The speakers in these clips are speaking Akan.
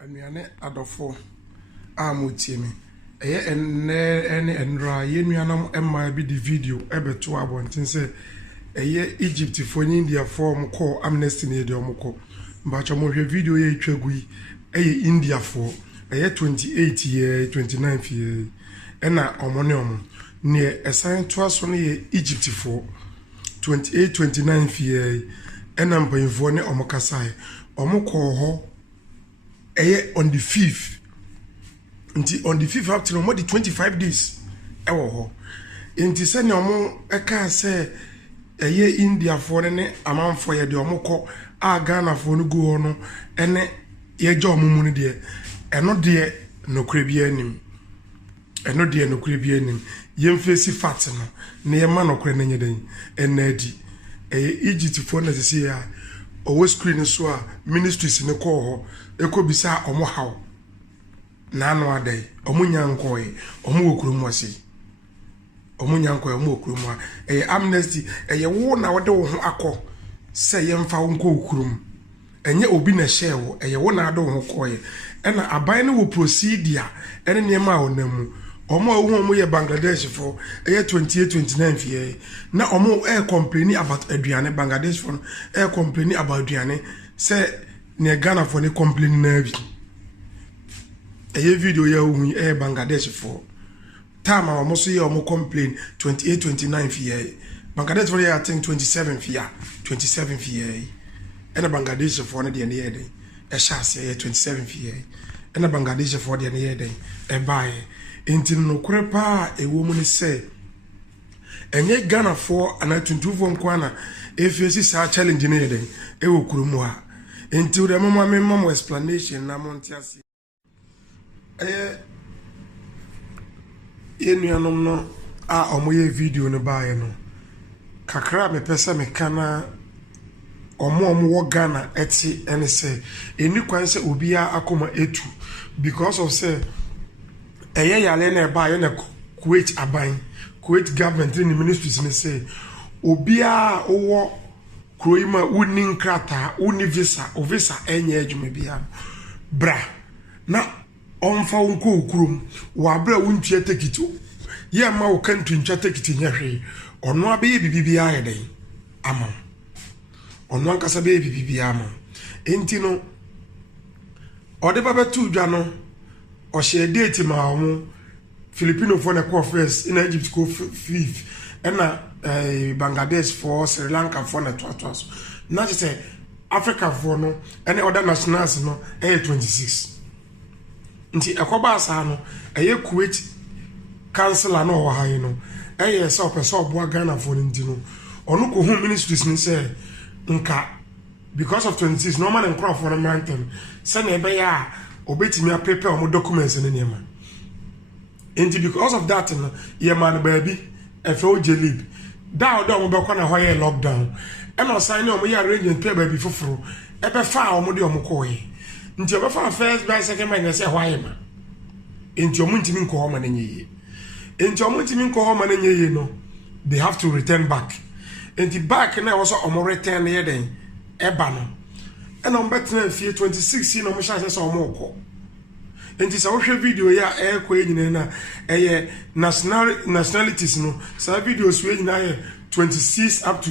Anuane adofo a motie me eye enne enra ye nuanam emma bi di video ebeto abonten se eye Egypt fo ni India fo mko Amnesty ne de omko mbacho mo hwe video ye etwagu yi eye India fo eye 28 ye 29 ye ena omone omo ne esan to aso ne ye Egypt fo 28 29 ye ena mpanfo ne omokasai omko ho on the 5th until on the 5th up till more than 25 days ewo ho enti se ne omo eka se India for ne amanfo ye de omo ko a Ghana for no go ho no ene ye je omo mu ne de eno de nokure bi anim ye mfesi fat no ne ye ma nokure ne nyeden enadi Egypt for na se ya owo screen so a ministries ne ko ho ekobisa omo haw na anu adai omo nyanko omo okurum wase omo nyanko omo okurum Amnesty wo na wode wo ho akọ se ye mfa wo nko okurum enye obi na shewo wo na ado ho koye ena aban ne wo procedure ene niam a onamu omo ye Bangladesh for 28 29 fie na omo complain about aduane Bangladesh for complain about aduane se ne Ghana for ne complain na bi video ya ohun Bangladesh for time omo so ye omo complain 28 29 fie Bangladesh for I think 27 fie ena Bangladesh for ne de ne ye den chance 27 fie ena Bangladesh for de ne ye den bae enti no krepa ewo mu ne se enye Ghana for ana 22 nko ana efesi sa challenge ne ye den ewo kurumu ha enti ure mama explanation na montiasi nuanom no a omoye video no baaye no kakra me pesa me kana omo wo Ghana eti ene se eni kwan se obia akoma etu because of say yale na baaye na Kuwait aban Kuwait government in the ministries ne say obia owo kroima uni nkrata uni visa o visa enye adwuma bia bra na onfa wonko okurum wa bra wontua tekito ye ma wo kantu ntwa tekiti nyahwe ono abe bibibia ayeden ama ono ankasa be bibibia ama enti no ode baba tu dwa no o share date ma omo Filipino for na call first in Egypt go 5th ena Bangladesh for Sri Lanka for na twaso na je say Africa for no any other nationals no 26 nti ekoba asa no Kuwait councilor no wa hayi no se opeso obo Ghana for nti no onu ko home ministries ni say nka because of 26 no man and crop for mountain say na ebe ya obetimi a prepare omo documents ne niam nti because of that no ye man baby efo jelib da odo omo be kwa na hoye lockdown and on sign omo ya arrangement pay baby foforo ebe fa omo de omo koye nti obe fa first by second by say hoye ma nti omo ntimi nko ho ma na nyeye nti omo ntimi nko ho ma na nyeye no they have to return back nti back na was omo return ye den eba no and on better fie 26 no mo sha say omo ko enti sa wo hwe video ya ko enyine na nationalities no sa videos we nyina 26 up to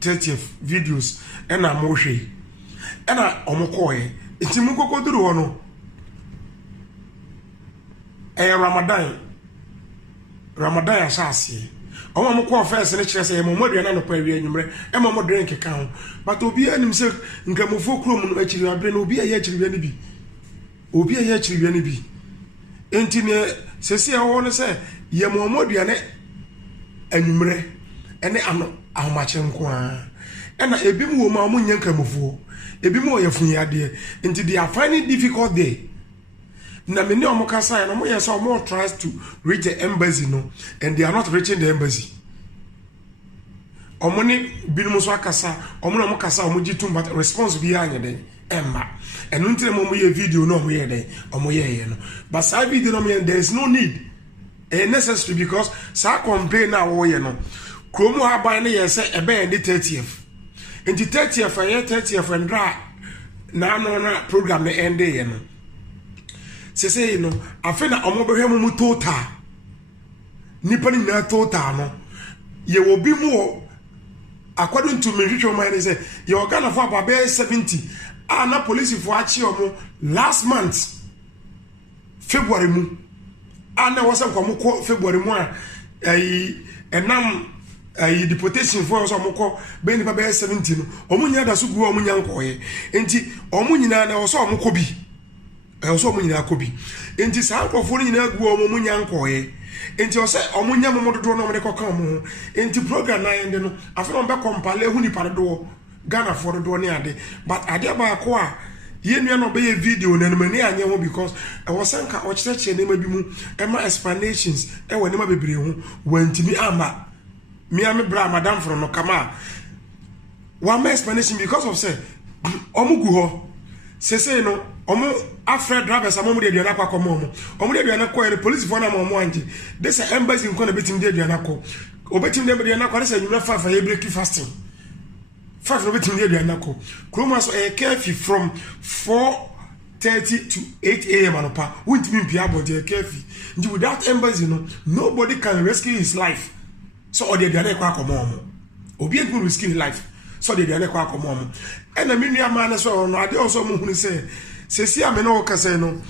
30th videos ena mo hwe ena omokoye enti mu kokoduru ho no Ramadan asase omo mo ko first ne kire say mo modua na pa wi anwumre mo mo drink ka ho but obi anim se nkramofo krom no akiri abre na obi aye akiri bi ne bi enti ne sesi a wo no se ye mo modua ne anwumre ene ano ahomache nko a ena ebi mu wo ma mo nyankramofo ebi mu ye fun yade enti they are finding difficult there na me ne omo kasa ya no mo yes omo tries to reach the embassy no and they are not reaching the embassy omo ni binu so akasa omo na mo kasa omo jitum but response bi anya den emma enu ntire mo ye video no mo ye den omo ye no but sa video no me there is no need necessary because sa campaign na wo ye no kromo ha ban ne ye se ebe end 30th and the 30th and 30th and na program ne end ye no say no afi na omo behwe mu total nipa ni na total no ye wo bi mu according to me ritual mind say ye organ for about 70 na police for achi omo last month February mu na was am ko February mu enam deportation for us omo be nipa be 70 no omo nya da so gu omo nya nkoye enti omo nyina na so omo ko bi so omo nyina ko bi enti sa nkofo nyina gu omo nya nkoye enti o se omo nya momododo no omde koka omo enti program na yende no afero be compile hu nipa do Ghana for do ne ade but ade ba ko a ye nua no be ye video na no mani anye ho because e wo sanka o cheche ne ma bi mu e ma explanations e wo ne ma bebre hu wantimi ama me am bra madam from no kama one explanation because of say omugu ho say no omu afred drivers amomu de aduana kwa komo omu de aduana kwa the police for na omu anje this embassy nko na betim de aduana ko obetim de aduana kwa say nyuna fa ye break fasting fa no betim de aduana ko kroma so e curfew from 4:30 to 8 a.m. anopa wintimi mpia body curfew ndi without embassy no nobody can rescue his life. So or the aduane kwa akomo obi edun risk his life so the aduane kwa akomo and na menu amana so no ade also mo hunu say sesi amena wo kase no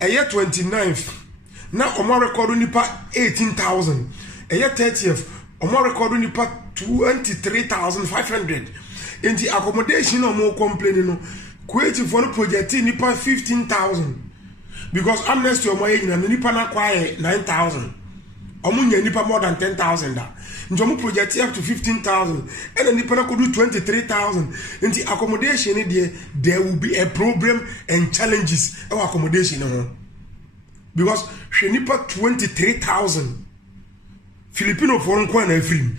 eye 29th na omo record nipa 18,000 eye 30th omo record nipa 23,500 enti accommodation no mo complain no create for no project nipa 15,000 because amnesty omo ye nyina nipa na kwa 9,000 omunya nipa more than 10,000 da njomu project up to 15,000 and nipa na could do 23,000 nti accommodation there will be a problem and challenges our accommodation because she nipa 23,000 Filipino for nko na free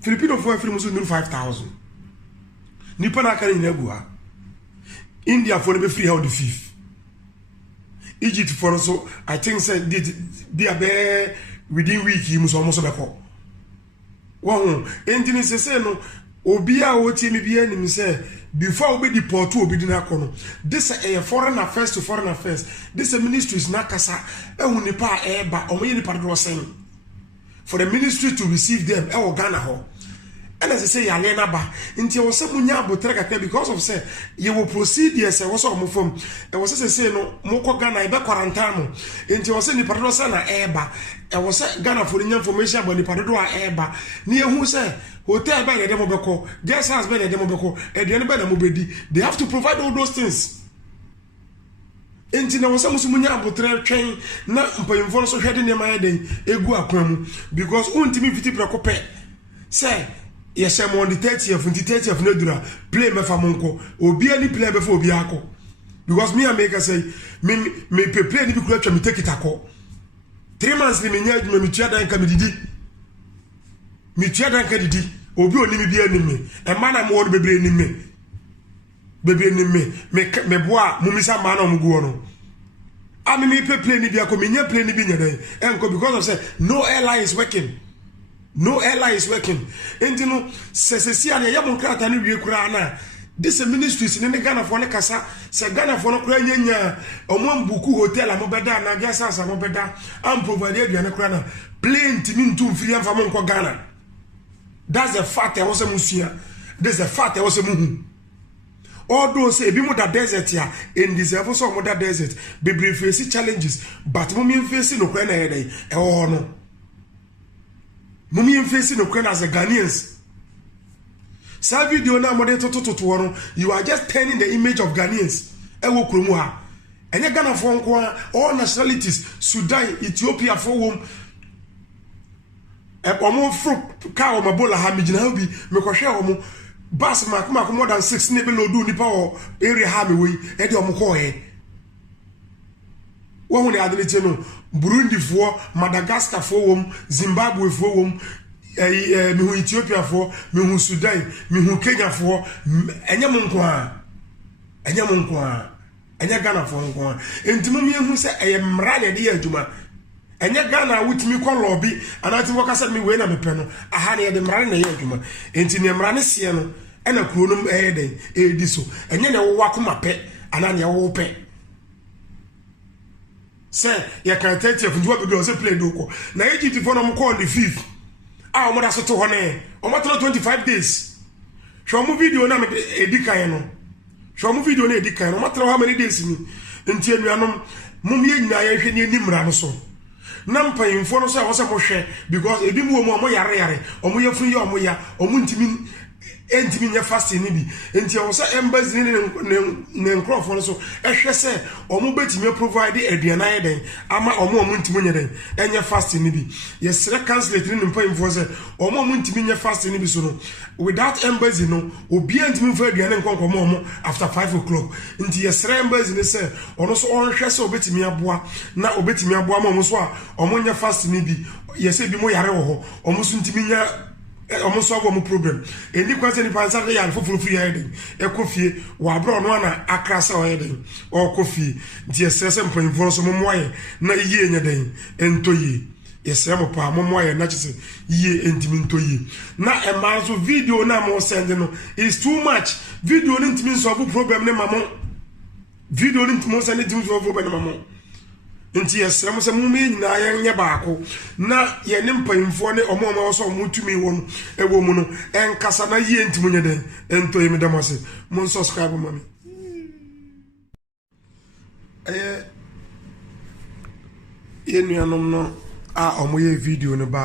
Filipino for free muso 5,000 nipa na kan ina gua India for be free how the fifth Egypt for so I think said they are within week you must almost be call one engine say no obia o timi bia nim say before we deport to obi dina kono this a foreign affairs to foreign affairs this ministry is nakasa ehun nipa eba omo nipa do sen for the ministry to receive them e Ghana ho and as I say ya lena ba nti wo se munya abotre kaka because of say you will proceed yes wo so mo fom e wo se say no mo ko Ghana e be quarantine nti wo se nipa do say na eba e wo se Ghana for information about nipa do a eba ni ehun say hotel be dem obeko guest house be dem obeko e de be na mo bedi they have to provide all those things enti na wo se munya abotre twen na mpanyimfo so hwede ne ma yeden egu akwamu because untimi fiti preko pe say yes I'm on the 30th no dura play me fa monko obi ani play be fa obi akọ because me and make say me play ni bi kura twa me take it akọ 3 months ni me nya adwuma me tua dan ka me didi obi oni me bia ni me e ma na mo bebre ni me me boa mo mi sa ma na mo gu no a me play ni bia ko me nya play ni bi nya dan enko because of say no airline is working. No airline is working. And you know, Sesia, the Yamokrata, and you Kurana. This ministry in the Ghana for the Casa, Sagana for Ukraine, or one Buku Hotel, and Mobeda, and Agasas, and Mobeda, and provided Yanacrana, plain to mean to Fian from Ghana. That's a fact. I was a Musia. There's a fact. I was a Muhu. All those say, be more that desert here, in this ever so more that desert, be brief facing challenges, but women facing Ukraine, oh no. Mummy facing Ukraine as a Ghanaians. Sa video na modern to you are just turning the image of Ghanaians. Ewo krumuha. Enye Ghana for all nationalities, Sudan, Ethiopia for whom omo fro ka o mabola ha migina obi me kohwe omo bus makuma more than 6 ne be lodu nipa o area ha me we e de omo ko he. Wo hu ne adelete no Burundi for Madagascar for wom Zimbabwe for wom me hu Ethiopia for me hu Sudan me hu Kenya for enye monko a enye Ghana for monko a entimu me hu se mra ne de adwuma enye Ghana wutimi ko lobby anati wo kasa me we na me pe no aha ne de mra ne ye adwuma enti ne mra ne se no ena kuro no den edi so enye ne wo akoma pe ana ne wo pe say ya kan 30th nti wa be say play do ko na Egypt for no mo call the 5th ah mo da so to ho ne o mo 25 days show mo video na me edikan no show mo video na edikan no mo how many days ni nti anuanom mum ye nyina ye hwe ni nimra no so na mpayimfo no so a wo se mo hwe because ebi mu mo yare o mo yefun ye o mo ya o mo ntimi nya fasting ni bi enti wo se embassy ne nkrofo no so ehwe se o mo betimi provide aduana ye den ama o mo ntimi nya den enya fasting ni bi yesre cancellate ni mpayimfo se o mo ntimi nya fasting ni bi so no without embassy no obi ntimi fa aduane nkonko mo after 5 o'clock nti yesre embassy ni se ono so on hwe se obetimi aboa na obetimi aboa mo so a o mo nya fasting ni bi yese bi mo yare wo ho o mo so ntimi nya almost solve one problem. Any question if answer the answer for free heading. A coffee, or brought one a crass or heading, or coffee, dear Sessom point for some moye, na ye in a day, and to ye. Yes, some of our moye, not just ye intimate to ye. Now a man's video now more sending is too much. Video intimate solve problem, mamma. Video intimate send it to problem, mamma. Nti yesrem se mu me nyina yen baako na ye ne mpayimfo ne omo so mutumi won ewo mu no enkasa na ye ntimu nyeden ento yemi damase mun subscribe mami ye nuanom no a omo ye video ne ba